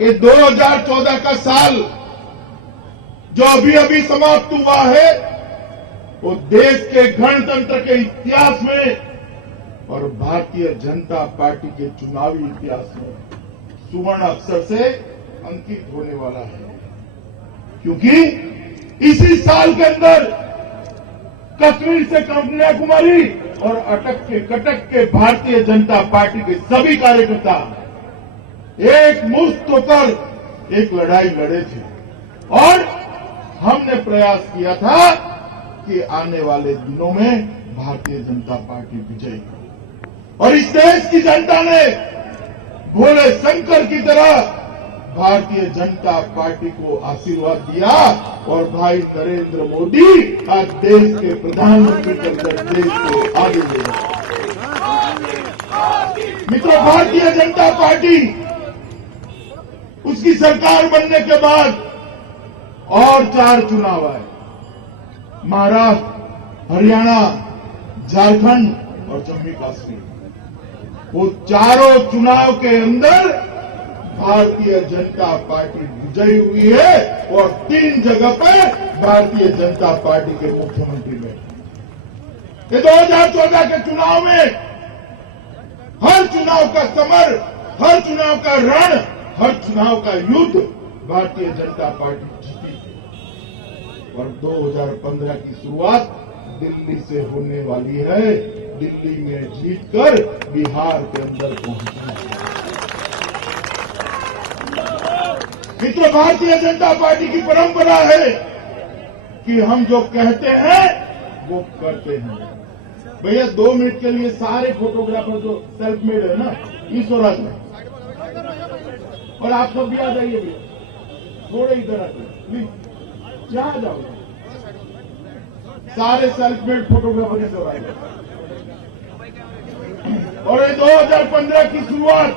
कि 2014 का साल जो अभी अभी समाप्त हुआ है वो देश के गणतंत्र के इतिहास में और भारतीय जनता पार्टी के चुनावी इतिहास में सुवर्ण अक्षर से अंकित होने वाला है, क्योंकि इसी साल के अंदर कश्मीर से कन्याकुमारी और अटक के कटक के भारतीय जनता पार्टी के सभी कार्यकर्ता एक मुश्त होकर एक लड़ाई लड़े थे और हमने प्रयास किया था कि आने वाले दिनों में भारतीय जनता पार्टी विजयी हो और इस देश की जनता ने भोले शंकर की तरह भारतीय जनता पार्टी को आशीर्वाद दिया और भाई नरेंद्र मोदी आज देश के प्रधानमंत्री बनकर देश को आगे ले गए। मित्रों, भारतीय जनता पार्टी उसकी सरकार बनने के बाद और 4 चुनाव आए, महाराष्ट्र, हरियाणा, झारखंड और जम्मू कश्मीर। वो चारों चुनाव के अंदर भारतीय जनता पार्टी विजयी हुई है और 3 जगह पर भारतीय जनता पार्टी के मुख्यमंत्री बैठे। ये 2014 के चुनाव में हर चुनाव का समर, हर चुनाव का रण, हर चुनाव का युद्ध भारतीय जनता पार्टी जीती और 2015 की शुरुआत दिल्ली से होने वाली है। दिल्ली में जीतकर बिहार के अंदर पहुंचना है। मित्रों, भारतीय जनता पार्टी की परंपरा है कि हम जो कहते हैं वो करते हैं। भैया 2 मिनट के लिए सारे फोटोग्राफर जो सेल्फ मेड है ना इस और में, और आप सब भी आ जाइए भैया, थोड़े इधर आते प्लीज, जहां जाओ सारे सेल्फ मेड फोटोग्राफर इस और आए। और ये 2015 की शुरुआत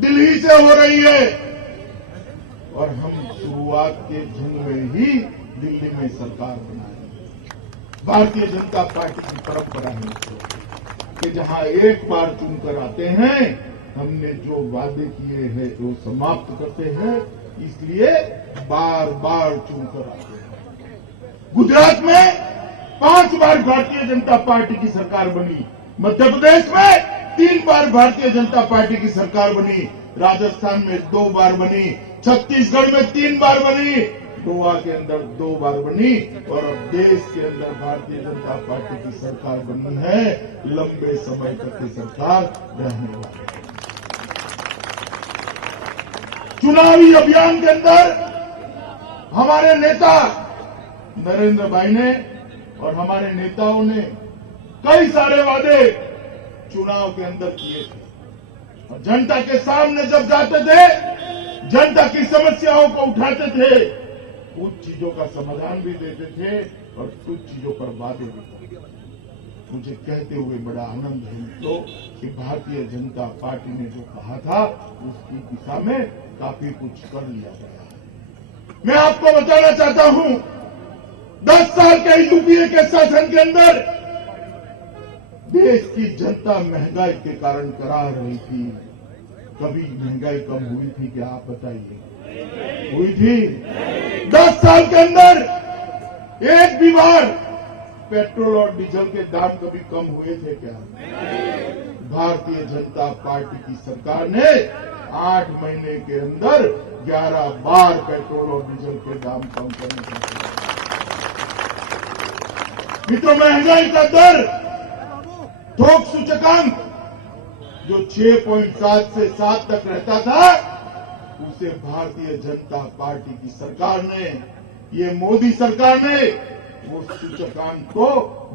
दिल्ली से हो रही है और हम शुरुआत के झंग में ही दिल्ली में सरकार बनाए। भारतीय जनता पार्टी की परंपरा है कि जहां एक बार चुनकर आते हैं, हमने जो वादे किए हैं वो समाप्त करते हैं, इसलिए बार बार चुनकर आते हैं। गुजरात में 5 बार भारतीय जनता पार्टी की सरकार बनी, मध्य प्रदेश में 3 बार भारतीय जनता पार्टी की सरकार बनी, राजस्थान में 2 बार बनी, छत्तीसगढ़ में 3 बार बनी, गोवा के अंदर 2 बार बनी और अब देश के अंदर भारतीय जनता पार्टी की सरकार बनी है। लंबे समय तक की सरकार रहने वाली है। चुनावी अभियान के अंदर हमारे नेता नरेंद्र भाई ने और हमारे नेताओं ने कई सारे वादे चुनाव के अंदर किए थे और जनता के सामने जब जाते थे, जनता की समस्याओं को उठाते थे, कुछ चीजों का समाधान भी देते थे और कुछ चीजों पर वादे भी करते थे। मुझे कहते हुए बड़ा आनंद है तो कि भारतीय जनता पार्टी ने जो कहा था उसकी दिशा में काफी कुछ कर लिया गया। मैं आपको बताना चाहता हूं, 10 साल के यूपीए के शासन के अंदर देश की जनता महंगाई के कारण करा रही थी। कभी महंगाई कम हुई थी क्या? आप बताइए, हुई थी? 10 साल के अंदर एक भी बार पेट्रोल और डीजल के दाम कभी कम हुए थे क्या? भारतीय जनता पार्टी की सरकार ने 8 महीने के अंदर 11 बार पेट्रोल और डीजल के दाम कम करने का। मित्रों, महंगाई का दर, थोक सूचकांक जो 6.7 से 7 तक रहता था, उसे भारतीय जनता पार्टी की सरकार ने, ये मोदी सरकार ने वो सूचकांक को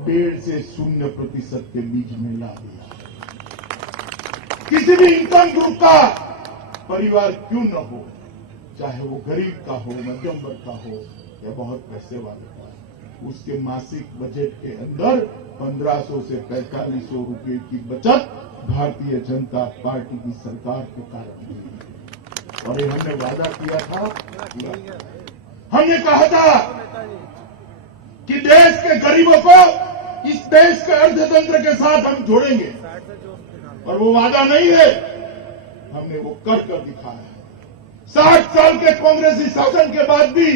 1.5 से 0% के बीच में ला दिया। किसी भी इनकम ग्रुप का परिवार क्यों न हो, चाहे वो गरीब का हो, मध्यम वर्ग का हो या बहुत पैसे वाले का, उसके मासिक बजट के अंदर 1500 से 4500 रुपए की बचत भारतीय जनता पार्टी की सरकार के कारण हुई। और ये हमने वादा किया था, हमने कहा था कि देश के गरीबों को इस देश के अर्थतंत्र के साथ हम जोड़ेंगे, और वो वादा नहीं है, हमने वो कर दिखाया है। 60 साल के कांग्रेसी शासन के बाद भी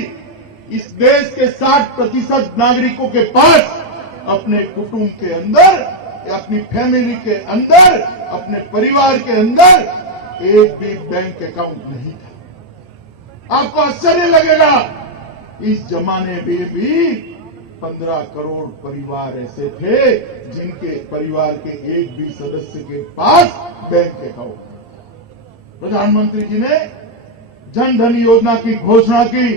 इस देश के 60% नागरिकों के पास अपने कुटुंब के अंदर, अपनी फैमिली के अंदर, अपने परिवार के अंदर एक भी बैंक अकाउंट नहीं था। आपको आश्चर्य लगेगा, इस जमाने में भी 15 करोड़ परिवार ऐसे थे जिनके परिवार के एक भी सदस्य के पास बैंक अकाउंट। प्रधानमंत्री जी ने जन धन योजना की घोषणा की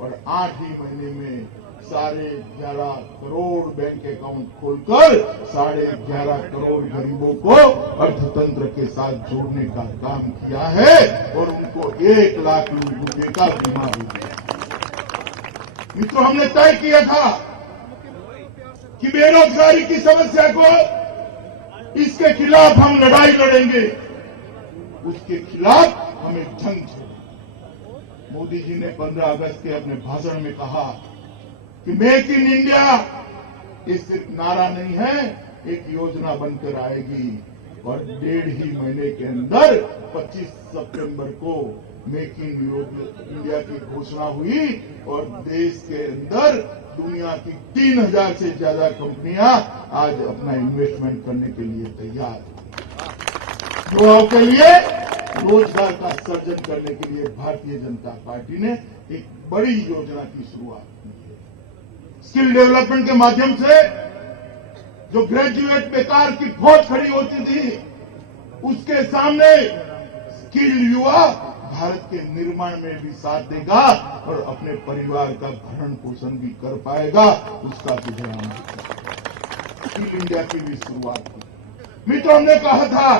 और 8 ही महीने में 11.5 करोड़ बैंक अकाउंट खोलकर 11.5 करोड़ गरीबों को अर्थतंत्र के साथ जोड़ने का काम किया है और उनको 1 लाख रुपए का बीमा भी दिया। मित्रों, हमने तय किया था कि बेरोजगारी की समस्या को, इसके खिलाफ हम लड़ाई लड़ेंगे, उसके खिलाफ हमें जंग छेड़ेंगे। मोदी जी ने 15 अगस्त के अपने भाषण में कहा कि मेक इन इंडिया ये सिर्फ नारा नहीं है, एक योजना बनकर आएगी और 1.5 ही महीने के अंदर 25 सितंबर को मेक इन इंडिया की घोषणा हुई और देश के अंदर दुनिया की 3000 से ज्यादा कंपनियां आज अपना इन्वेस्टमेंट करने के लिए तैयार हैं। युवाओं के लिए रोजगार का सृजन करने के लिए भारतीय जनता पार्टी ने एक बड़ी योजना की शुरुआत की है। स्किल डेवलपमेंट के माध्यम से जो ग्रेजुएट बेकार की फौज खड़ी होती थी, उसके सामने स्किल युवा भारत के निर्माण में भी साथ देगा और अपने परिवार का भरण पोषण भी कर पाएगा, उसका भी ध्यान रखेगा। स्किल इंडिया की भी शुरुआत की। मित्रों, हमने कहा था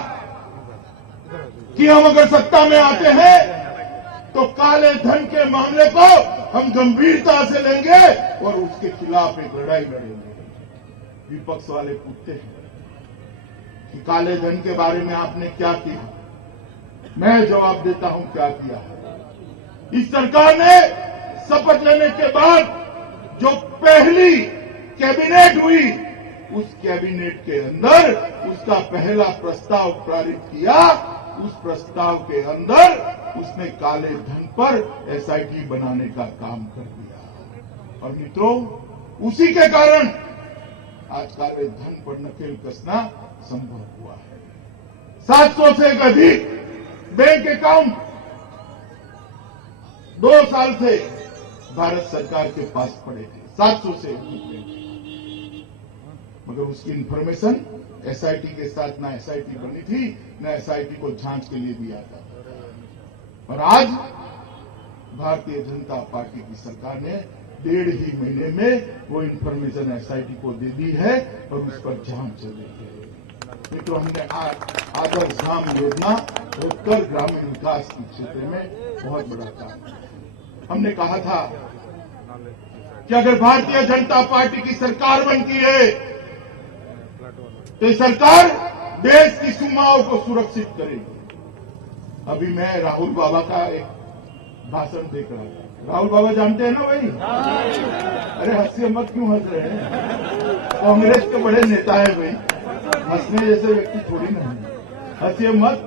कि हम अगर सत्ता में आते हैं तो काले धन के मामले को हम गंभीरता से लेंगे और उसके खिलाफ एक लड़ाई लड़ेंगे। विपक्ष वाले पूछते हैं कि काले धन के बारे में आपने क्या किया? मैं जवाब देता हूं क्या किया है। इस सरकार ने शपथ लेने के बाद जो पहली कैबिनेट हुई, उस कैबिनेट के अंदर उसका पहला प्रस्ताव पारित किया। उस प्रस्ताव के अंदर उसने काले धन पर एसआईटी बनाने का काम कर दिया और मित्रों, उसी के कारण आज काले धन पर नकेल कसना संभव हुआ है। 700 से अधिक बैंक अकाउंट 2 साल से भारत सरकार के पास पड़े थे, 700 से अधिक, मगर उसकी इंफॉर्मेशन एसआईटी के साथ ना एसआईटी बनी थी, न एसआईटी को जांच के लिए दिया था। और आज भारतीय जनता पार्टी की सरकार ने 1.5 ही महीने में वो इंफॉर्मेशन एसआईटी को दे दी है और उस पर जांच चल रही है। मित्रों, हमने आदर्श ग्राम योजना उत्तर ग्रामीण विकास के क्षेत्र में बहुत बड़ा काम किया। हमने कहा था कि अगर भारतीय जनता पार्टी की सरकार बनती है तो सरकार देश की सीमाओं को सुरक्षित करेगी। अभी मैं राहुल बाबा का एक भाषण देख रहा था। राहुल बाबा जानते हैं ना भाई? अरे हंसिए मत, क्यों हंस रहे हैं? कांग्रेस के बड़े नेता है भाई, हंसने जैसे व्यक्ति थोड़ी नहीं। हंसिए मत।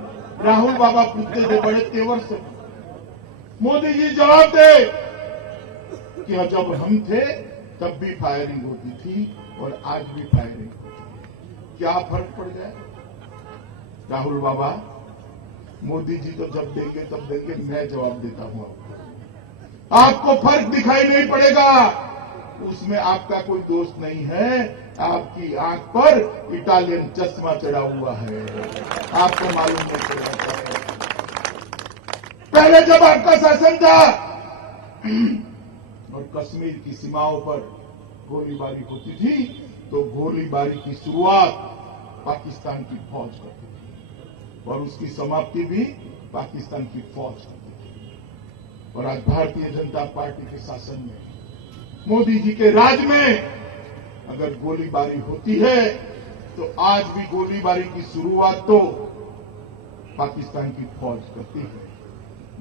राहुल बाबा पूछते थे बड़े तेवर से, मोदी जी जवाब दे कि जब हम थे तब भी फायरिंग होती थी और आज भी फायरिंग होती है, क्या फर्क पड़ जाए? राहुल बाबा, मोदी जी तो जब देंगे तब देंगे, मैं जवाब देता हूं आपको फर्क दिखाई नहीं पड़ेगा, उसमें आपका कोई दोष नहीं है। आपकी आंख पर इटालियन चश्मा चढ़ा हुआ है, आपको मालूम नहीं चलेगा। पहले जब आपका शासन था और कश्मीर की सीमाओं पर गोलीबारी होती थी तो गोलीबारी की शुरुआत पाकिस्तान की फौज करती थी और उसकी समाप्ति भी पाकिस्तान की फौज करती थी। और आज भारतीय जनता पार्टी के शासन में, मोदी जी के राज में अगर गोलीबारी होती है तो आज भी गोलीबारी की शुरुआत तो पाकिस्तान की फौज करती है,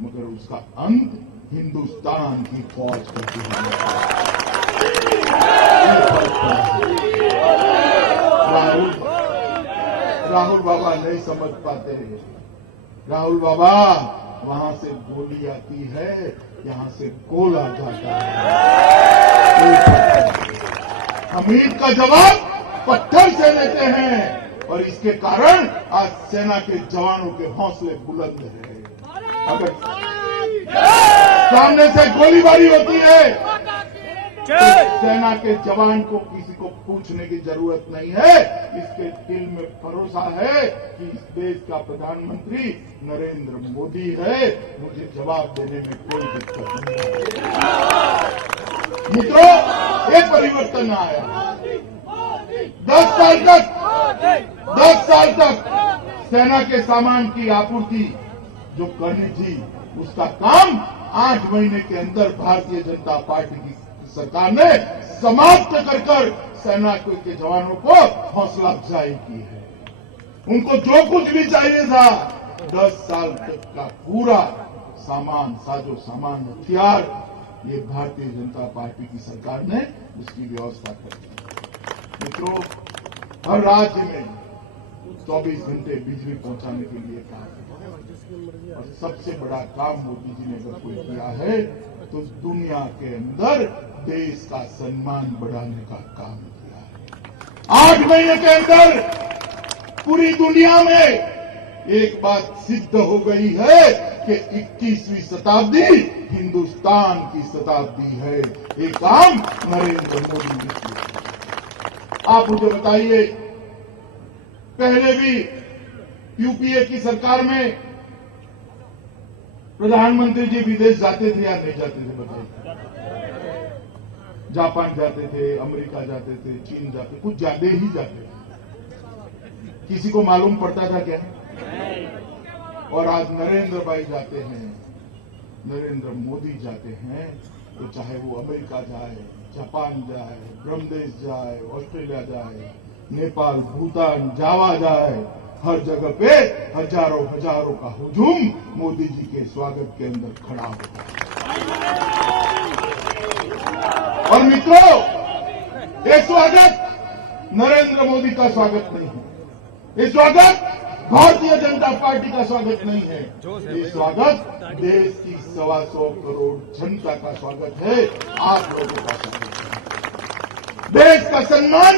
मगर उसका अंत हिंदुस्तान की फौज करती है। राहुल बाबा नहीं समझ पाते हैं राहुल बाबा, वहां से गोली आती है, यहां से गोला जाता है। हम ईंट का जवाब पत्थर से लेते हैं और इसके कारण आज सेना के जवानों के हौसले बुलंद हैं। अगर सामने से गोलीबारी होती है तो सेना के जवान को किसी को पूछने की जरूरत नहीं है। इसके दिल में भरोसा है कि इस देश का प्रधानमंत्री नरेंद्र मोदी है, मुझे जवाब देने में कोई दिक्कत नहीं है। मित्रों, एक परिवर्तन आया। 10 साल तक सेना के सामान की आपूर्ति जो करनी थी, उसका काम 8 महीने के अंदर भारतीय जनता पार्टी की सरकार ने समाप्त कर सेना के जवानों को हौसला अफजाई की है। उनको जो कुछ भी चाहिए था, 10 साल तक का पूरा सामान, साजो सामान, हथियार, ये भारतीय जनता पार्टी की सरकार ने उसकी व्यवस्था कर दी। मित्रों, हर राज्य में 24 घंटे बिजली पहुंचाने के लिए काम है और सबसे बड़ा काम मोदी जी ने अगर कोई किया है तो दुनिया के अंदर देश का सम्मान बढ़ाने का काम किया है। 8 महीने के अंदर पूरी दुनिया में एक बात सिद्ध हो गई है कि 21वीं शताब्दी हिंदुस्तान की शताब्दी है। ये काम नरेंद्र मोदी ने किया। आप मुझे बताइए, पहले भी यूपीए की सरकार में प्रधानमंत्री जी विदेश जाते थे या नहीं जाते थे? बताइए। जापान जाते थे, अमेरिका जाते थे, चीन जाते, कुछ ज्यादा ही जाते थे। किसी को मालूम पड़ता था क्या? और आज नरेंद्र भाई जाते हैं, नरेंद्र मोदी जाते हैं, तो चाहे वो अमेरिका जाए, जापान जाए, ब्रह्मदेश जाए, ऑस्ट्रेलिया जाए, नेपाल, भूटान, जावा जाए, हर जगह पे हजारों का हुजूम मोदी जी के स्वागत के अंदर खड़ा होता है। और मित्रों, ये स्वागत नरेंद्र मोदी का स्वागत नहीं है, ये स्वागत भारतीय जनता पार्टी का स्वागत नहीं है, ये स्वागत देश की 125 करोड़ जनता का स्वागत है, आप लोगों का स्वागत है। देश का सम्मान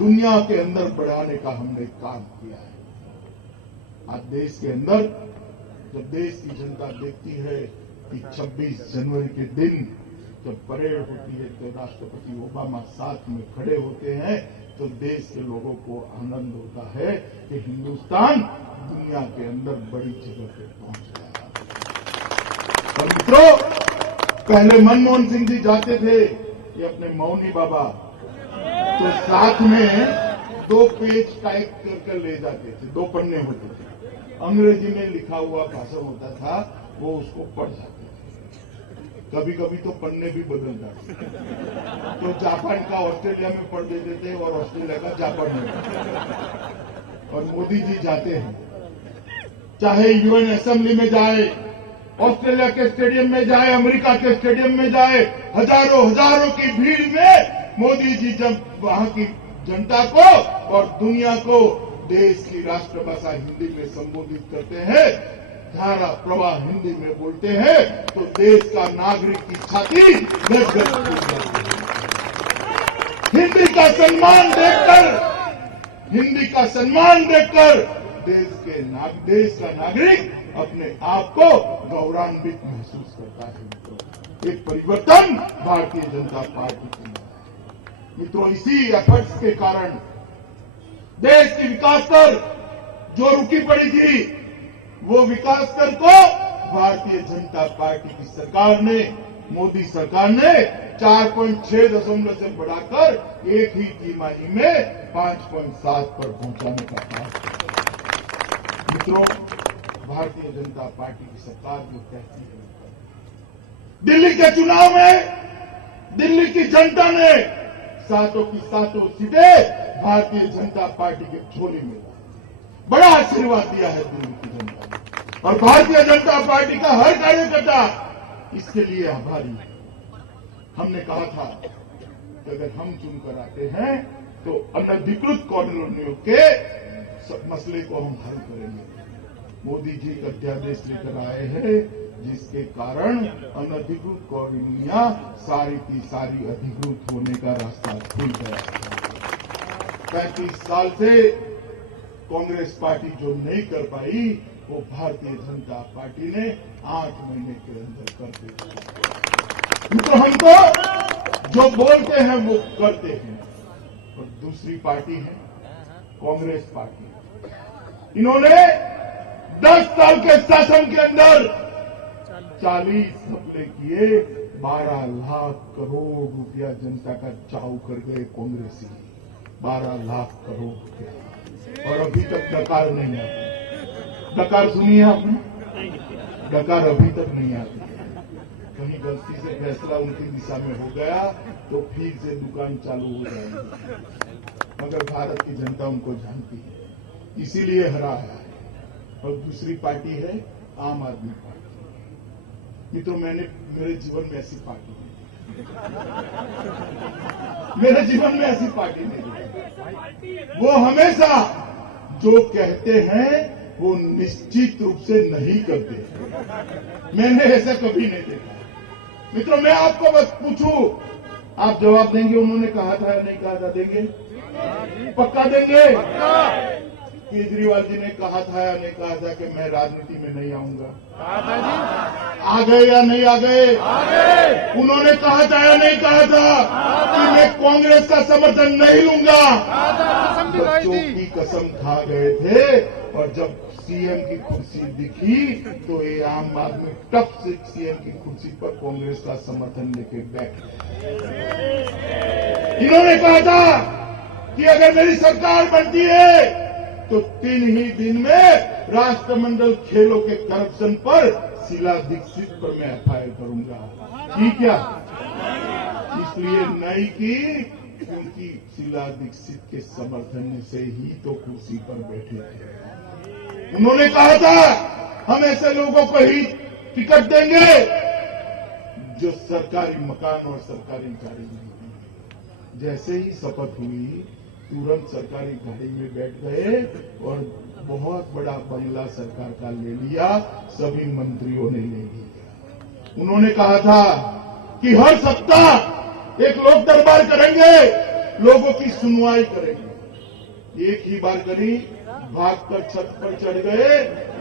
दुनिया के अंदर बढ़ाने का हमने काम किया है। आज देश के अंदर जब देश की जनता देखती है कि 26 जनवरी के दिन जब परेड होती है तो राष्ट्रपति ओबामा साथ में खड़े होते हैं, तो देश के लोगों को आनंद होता है कि हिंदुस्तान दुनिया के अंदर बड़ी जगह पे पहुंच गया। और मित्रों, पहले मनमोहन सिंह जी जाते थे, ये अपने मौनी बाबा, तो साथ में 2 पेज टाइप करके ले जाते थे, 2 पन्ने होते थे, अंग्रेजी में लिखा हुआ भाषण होता था, वो उसको पढ़ जाते थे। कभी कभी तो पन्ने भी बदल जाते, तो जापान का ऑस्ट्रेलिया में पढ़ देते थे और ऑस्ट्रेलिया का जापान में। और मोदी जी जाते हैं, चाहे यूएन असेंबली में जाए, ऑस्ट्रेलिया के स्टेडियम में जाए, अमेरिका के स्टेडियम में जाए, हजारों की भीड़ में मोदी जी जब वहां की जनता को और दुनिया को देश की राष्ट्रभाषा हिंदी में संबोधित करते हैं, धारा प्रवाह हिंदी में बोलते हैं, तो देश का नागरिक की छाती गदगद हो जाती है। हिंदी का सम्मान देखकर देश का नागरिक अपने आप को गौरवान्वित महसूस करता है। एक परिवर्तन भारतीय जनता पार्टी की। मित्रों, इसी एफर्ट्स के कारण देश की विकास दर जो रुकी पड़ी थी, वो विकास दर को भारतीय जनता पार्टी की सरकार ने, मोदी सरकार ने 4.6 दशमलव से बढ़ाकर एक ही तिमाही में 5.7 पर पहुंचाने का काम किया। मित्रों, भारतीय जनता पार्टी की सरकार जो कहती है, दिल्ली के चुनाव में दिल्ली की जनता ने सातों की सातों सीटें भारतीय जनता पार्टी के झोली में बड़ा आशीर्वाद दिया है दिल्ली की जनता ने, और भारतीय जनता पार्टी का हर कार्यकर्ता इसके लिए आभारी है। हमने कहा था कि अगर हम चुनकर आते हैं तो अनधिकृत कॉलोनियों के मसले को हम हल करेंगे। मोदी जी एक अध्यादेश लेकर आए हैं जिसके कारण अनधिकृत कॉलोनियां सारी की सारी अधिकृत होने का रास्ता खुल गया। 35 साल से कांग्रेस पार्टी जो नहीं कर पाई वो भारतीय जनता पार्टी ने 8 महीने के अंदर कर दिया। तो हम तो जो बोलते हैं वो करते हैं। और दूसरी पार्टी है कांग्रेस पार्टी, इन्होंने 10 साल के शासन के अंदर 40 घपले किए, 12 लाख करोड़ रुपया जनता का चाव कर गए कांग्रेसी, 12 लाख करोड़ रुपया। और अभी तक डकार नहीं आती। डकार सुनी है आपने? डकार अभी तक नहीं आती। कहीं गलती से फैसला उनकी दिशा में हो गया तो फिर से दुकान चालू हो जाएगी, मगर भारत की जनता उनको जानती है, इसीलिए हराया है। और दूसरी पार्टी है आम आदमी पार्टी। मित्रों, मैंने मेरे जीवन में ऐसी पार्टी नहीं देखी, मेरे जीवन में ऐसी पार्टी नहीं देखी। वो हमेशा जो कहते हैं वो निश्चित रूप से नहीं करते। मैंने ऐसा कभी नहीं देखा। मित्रों, मैं आपको बस पूछूं, आप जवाब देंगे उन्होंने कहा था या नहीं कहा था? देंगे? पक्का देंगे? केजरीवाल जी ने कहा था या नहीं कहा था कि मैं राजनीति में नहीं आऊंगा? आ गए या नहीं आ गए? उन्होंने कहा था या नहीं कहा था कि मैं कांग्रेस का समर्थन नहीं लूंगा? बच्चों की कसम खा गए थे। और जब सीएम की कुर्सी दिखी तो ये आम आदमी टप से सीएम की कुर्सी पर कांग्रेस का समर्थन लेके बैठ गए। इन्होंने कहा था कि अगर मेरी सरकार बनती है तो 3 ही दिन में राष्ट्रमंडल खेलों के करप्शन पर शीला दीक्षित पर मैं एफआईआर करूंगा। ठीक क्या? इसलिए नहीं की क्योंकि शीला दीक्षित के समर्थन से ही तो कुर्सी पर बैठे थे। उन्होंने कहा था हम ऐसे लोगों को ही टिकट देंगे जो सरकारी मकान और सरकारी गाड़ी नहीं देंगे। जैसे ही शपथ हुई तुरंत सरकारी गाड़ी में बैठ गए और बहुत बड़ा बंगला सरकार का ले लिया, सभी मंत्रियों ने ले लिया। उन्होंने कहा था कि हर सप्ताह एक लोक दरबार करेंगे, लोगों की सुनवाई करेंगे। एक ही बार करी, भागकर छत पर चढ़ गए,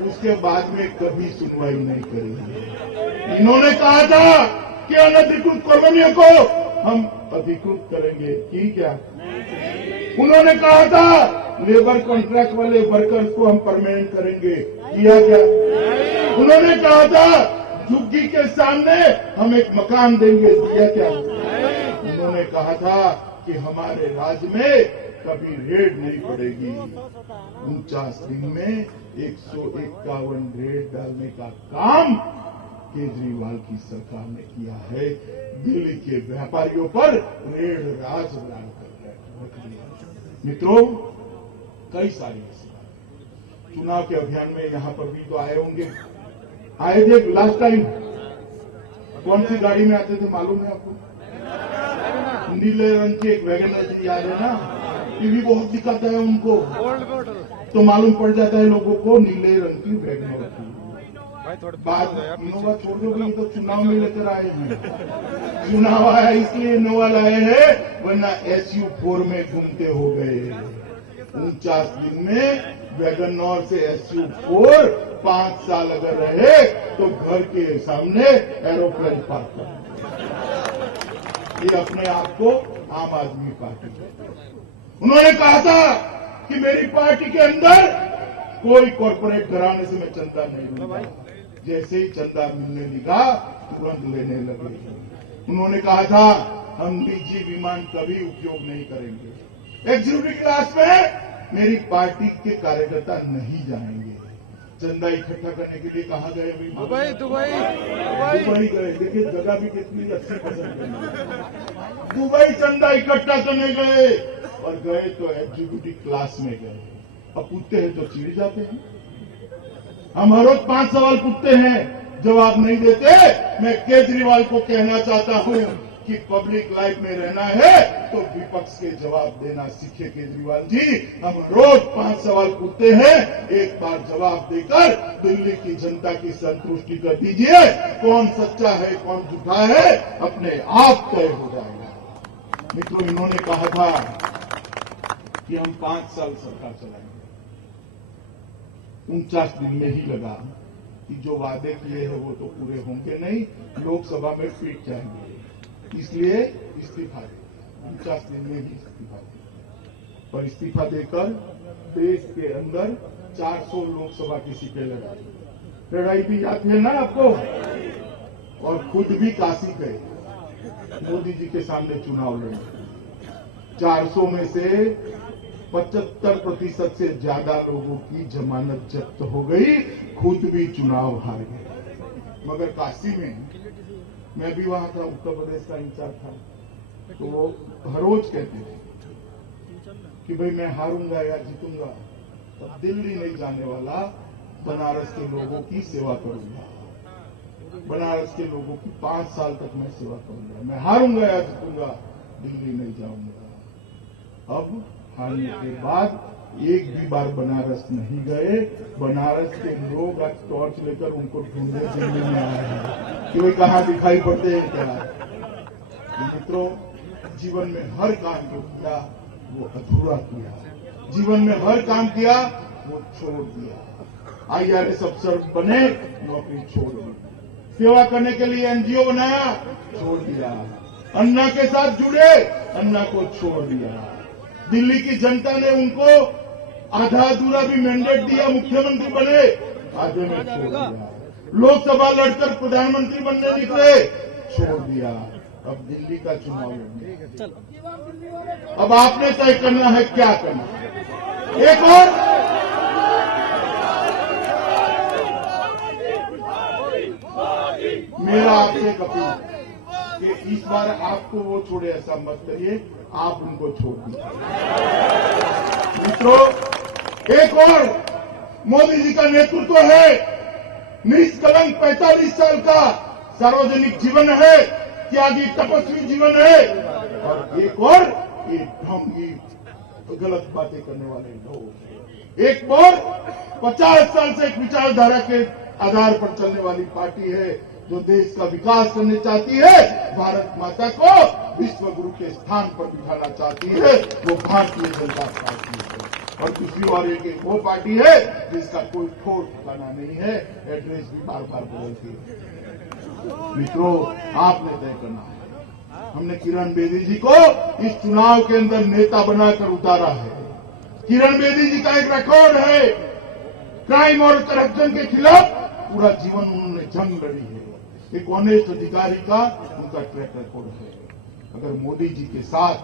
उसके बाद में कभी सुनवाई नहीं करेंगे। इन्होंने कहा था कि अनधिकृत कॉलोनियों को हम अधिकृत करेंगे। की क्या? उन्होंने कहा था लेबर कॉन्ट्रैक्ट वाले वर्कर्स को हम परमानेंट करेंगे। किया क्या? उन्होंने कहा था झुग्गी के सामने हम एक मकान देंगे। किया क्या? उन्होंने कहा था कि हमारे राज्य में कभी रेड नहीं पड़ेगी। 49 दिन में 151 रेड डालने का काम केजरीवाल की सरकार ने किया है। दिल्ली के व्यापारियों पर रेड राज रख दिया। मित्रों, कई सारी ऐसी बातें चुनाव के अभियान में यहां पर भी तो आए होंगे। आए थे लास्ट टाइम कौन सी गाड़ी में आते थे मालूम है आपको? नीले रंग की एक वैगनर याद है ना? टीवी बहुत दिखाता है उनको, तो मालूम पड़ जाता है लोगों को नीले रंग की वैगनर थी। बात इनोवा छोड़ दो, तो चुनाव में लेकर आए हैं। चुनाव आया इसलिए इनोवा लाए हैं, वरना SU4 में घूमते हो गए। 49 दिन में वैगनर से SU4 5 साल अगर रहे तो घर के सामने एरोप्लेन पार्क कर। ये अपने आप को आम आदमी पार्टी कहते। उन्होंने कहा था कि मेरी पार्टी के अंदर कोई कॉर्पोरेट घराने से मैं चंदा नहीं लूंगा। जैसे ही चंदा मिलने लगा तुरंत लेने लगे। उन्होंने कहा था हम निजी विमान कभी उपयोग नहीं करेंगे। एग्जीक्यूटिव क्लास में मेरी पार्टी के कार्यकर्ता नहीं जाएंगे। चंदा इकट्ठा करने के लिए कहा गए? अभी दुबई गए। देखिए जगह भी कितनी अच्छी पसंद है। दुबई चंदा इकट्ठा करने गए और गए तो एग्जीक्यूटिव क्लास में गए। अब पूछते हैं तो चिढ़ जाते हैं। हम हर रोज 5 सवाल पूछते हैं, जवाब नहीं देते। मैं केजरीवाल को कहना चाहता हूं कि पब्लिक लाइफ में रहना है तो विपक्ष के जवाब देना सीखे केजरीवाल जी। हम रोज 5 सवाल पूछते हैं, एक बार जवाब देकर दिल्ली की जनता की संतुष्टि कर दीजिए। कौन सच्चा है कौन झूठा है अपने आप तय हो जाएगा। मित्रों, इन्होंने कहा था कि हम 5 साल सरकार चलाएंगे। 49 दिन में ही लगा कि जो वादे किए हैं वो तो पूरे होंगे नहीं, लोकसभा में पीट जाएंगे, इसलिए इस्तीफा दे। 49 दिन में ही इस्तीफा दे और इस्तीफा देकर देश के अंदर 400 लोकसभा की सीटें लड़ाई भी जाती है ना आपको। और खुद भी काशी गए, मोदी जी के सामने चुनाव लड़े। 400 में से 75% से ज्यादा लोगों की जमानत जब्त हो गई, खुद भी चुनाव हार गए। मगर काशी में मैं भी वहां था, उत्तर प्रदेश का इंचार्ज था, तो वो हर रोज कहते थे कि भाई मैं हारूंगा या जीतूंगा, तब दिल्ली नहीं जाने वाला, बनारस के लोगों की सेवा करूंगा। बनारस के लोगों की 5 साल तक मैं सेवा करूंगा। मैं हारूंगा या जीतूंगा, दिल्ली नहीं जाऊंगा। अब हारने के बाद एक भी बार बनारस नहीं गए। बनारस के लोग आज टॉर्च लेकर उनको ढूंढने दिल्ली में आए हैं कि वे कहाँ दिखाई पड़ते हैं क्या। मित्रों, जीवन में हर काम जो किया वो अधूरा किया, जीवन में हर काम किया वो छोड़ दिया। IRS अफसर बने, नौकरी छोड़ दी। सेवा करने के लिए NGO बनाया, छोड़ दिया। अन्ना के साथ जुड़े, अन्ना को छोड़ दिया। दिल्ली की जनता ने उनको आधा अधूरा भी मैंडेट दिया, मुख्यमंत्री बने, आधे में छोड़ दिया। लोकसभा लड़कर प्रधानमंत्री बनने निकले, छोड़ दिया। अब दिल्ली का चुनाव लड़ने, अब आपने तय करना है क्या करना। एक और मेरा आपसे अपील कि इस बार आपको वो छोड़े, ऐसा मत करिए, आप उनको छोड़ दीजिए। मित्रों, एक और मोदी जी का नेतृत्व है, निष्कलंक 45 साल का सार्वजनिक जीवन है, त्यागी तपस्वी जीवन है। और एक और ये ढोंगी गलत बातें करने वाले लोग। एक और 50 साल से एक विचारधारा के आधार पर चलने वाली पार्टी है जो देश का विकास करने चाहती है, भारत माता को विश्व गुरु के स्थान पर बिठाना चाहती है, वो भारतीय जनता पार्टी है। और दूसरी ओर एक वो पार्टी है जिसका कोई ठोर ठिकाना नहीं है, एड्रेस भी बार बार बदलती है। मित्रों, आपने तय करना है। हमने किरण बेदी जी को इस चुनाव के अंदर नेता बनाकर उतारा है। किरण बेदी जी का एक रिकॉर्ड है, क्राइम और करप्शन के खिलाफ पूरा जीवन उन्होंने जंग लड़ी है। एक ऑनेस्ट अधिकारी का उनका ट्रैक रिकॉर्ड है। अगर मोदी जी के साथ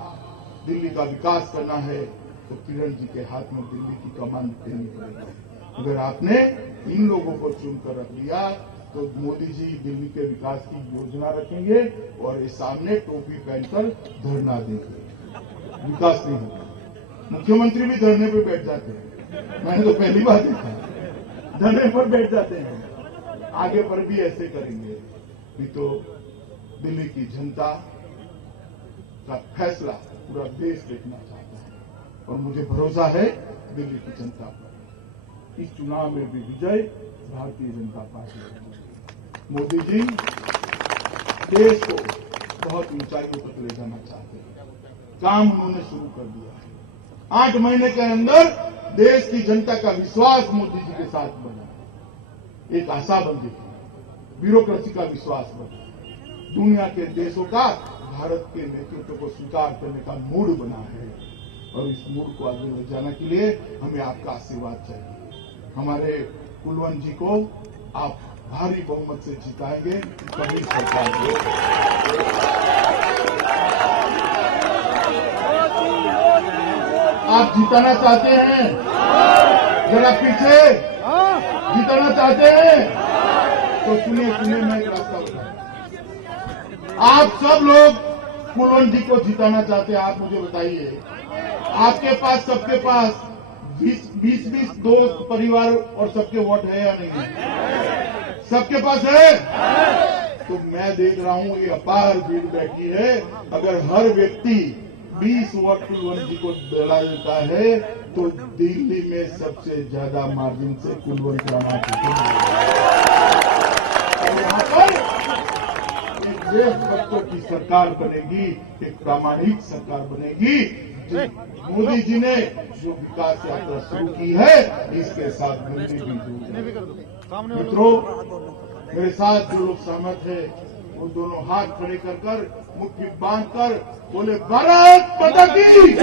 दिल्ली का विकास करना है तो किरण जी के हाथ में दिल्ली की कमान देनी पड़ेगी। अगर आपने इन लोगों को चुनकर रख लिया तो मोदी जी दिल्ली के विकास की योजना रखेंगे और इस सामने टोपी पहनकर धरना देंगे, विकास नहीं होगा। मुख्यमंत्री भी धरने पर बैठ जाते हैं, मैंने तो पहली बार देखा, धरने पर बैठ जाते हैं। आगे पर भी ऐसे करेंगे, नहीं तो दिल्ली की जनता का फैसला पूरा देश देखना चाहता है और मुझे भरोसा है दिल्ली की जनता पर। इस चुनाव में भी विजय भारतीय जनता पार्टी है। मोदी जी देश को बहुत ऊंचाइयों तक ले जाना चाहते हैं, काम उन्होंने शुरू कर दिया है। 8 महीने के अंदर देश की जनता का विश्वास मोदी जी के साथ बना, एक आशा बन गई, ब्यूरोक्रेसी का विश्वास बना, दुनिया के देशों का भारत के नेतृत्व को स्वीकार करने का मूड बना है। और इस मूड को आगे ले जाने के लिए हमें आपका आशीर्वाद चाहिए। हमारे कुलवंत जी को आप भारी बहुमत से जिताएंगे, कभी सरकार को। आप जिताना चाहते हैं, जरा पीछे जिताना चाहते हैं तो सुनिए, मैं एक रास्ता बताऊं। आप सब लोग कुलवंत जी को जिताना चाहते हैं, आप मुझे बताइए, आपके पास सबके पास 20-20 दोस्त परिवार और सबके वोट है या नहीं है? सबके पास है? तो मैं देख रहा हूं ये अपार भीड़ बैठी है। अगर हर व्यक्ति 20 वोट कुलवंत जी को दिला देता है तो दिल्ली में सबसे ज्यादा मार्जिन से कुलवंत राणा यहाँ पर एक देशभक्तों की सरकार बनेगी, एक प्रामाणिक सरकार बनेगी। मोदी जी ने जो विकास यात्रा शुरू की है इसके साथ मोदी भी जुड़े। मित्रों, मेरे साथ जो लोग सहमत है वो दोनों हाथ खड़े कर मुट्ठी बांध कर बोले भारत माता की जय।